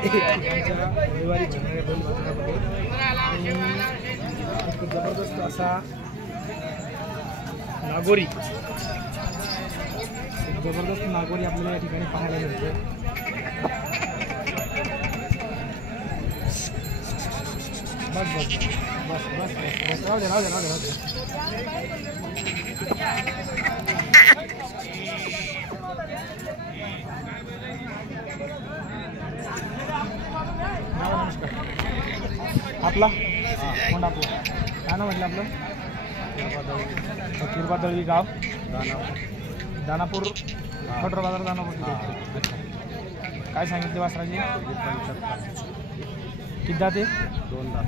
रविवारी चिमण्या बैल बाजारामध्ये एक जबरदस्त असा नागोरी, एक जबरदस्त नागोरी आपल्याला या ठिकाणी पाहायला मिळते। बस बस बस बस बस राहू दे राहू दे राहू दे राहू दे। नमस्कार, आपला कोण आपलं काय नाव म्हटलं आपलं? किरबादळी गाव दानापूर खटर बाजार दानापूर। अच्छा, काय सांगितले वासराजी? किती दाते? 2 दात।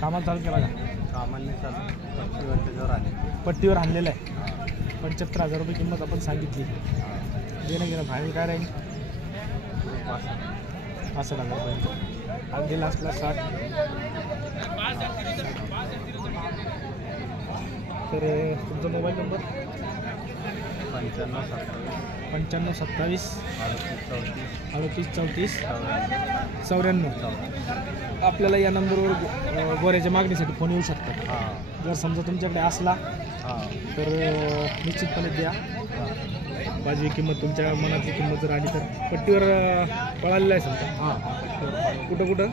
कामाला चालू केला का? कामाने चालू पट्टीवर आणलेलं आहे। 75,000 रुपये किंमत आपण सांगितली। देणं गेलं फायनल काय राहील? 65,000 रुपये। आज दिला असला 60। तर तुमचा मोबाईल नंबर? 95 27 38 34 94। आपल्याला या नंबरवर गोऱ्याच्या मागणीसाठी फोन येऊ शकतात। जर समजा तुमच्याकडे असला तर निश्चितपणे द्या। वाजवी किंमत, तुमच्या मनातली किंमत जर आली तर। पट्टीवर पळालेला आहे समजा? कुठं कुठं?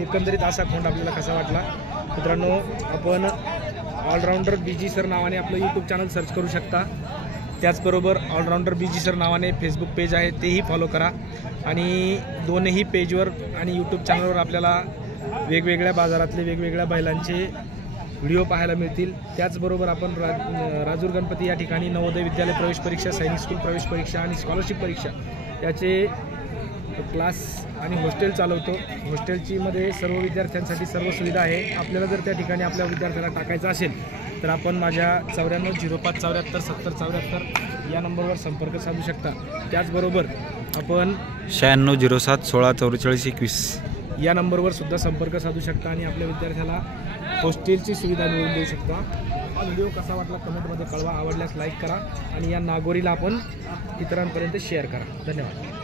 एकंदरीत असा खोंड आपल्याला कसा वाटला मित्रांनो? आपण ऑलराऊंडर बीजी सर नावाने आपलं यूट्यूब चॅनल सर्च करू शकता। त्याचबरोबर ऑलराऊंडर बीजी सर नावाने फेसबुक पेज आहे, तेही फॉलो करा। आणि दोन्ही पेजवर आणि यूट्यूब चॅनलवर आपल्याला वेगवेगळ्या बाजारातले वेगवेगळ्या बैलांचे व्हिडिओ पाहायला मिळतील। त्याचबरोबर आपण राजूर गणपती या ठिकाणी नवोदय विद्यालय प्रवेश परीक्षा, सैनिक स्कूल प्रवेश परीक्षा आणि स्कॉलरशिप परीक्षा याचे क्लास आणि हॉस्टेल चालवतो। हॉस्टेलची मध्ये सर्व विद्यार्थ्यांसाठी सर्व सुविधा आहे। आपल्याला जर त्या ठिकाणी आपल्या विद्यार्थ्याला टाकायचं असेल तर आपण माझ्या 94 05 74 70 74 या नंबरवर संपर्क साधू शकता। त्याचबरोबर आपण 96 07 16 44 21 या नंबरवर सुद्धा संपर्क साधू शकता आणि आपल्या विद्यार्थ्याला हॉस्टेलची सुविधा मिळवून देऊ शकता। हा व्हिडिओ कसा वाटला कमेंटमध्ये कळवा। आवडल्यास लाईक करा आणि या नागोरीला आपण इतरांपर्यंत शेअर करा। धन्यवाद।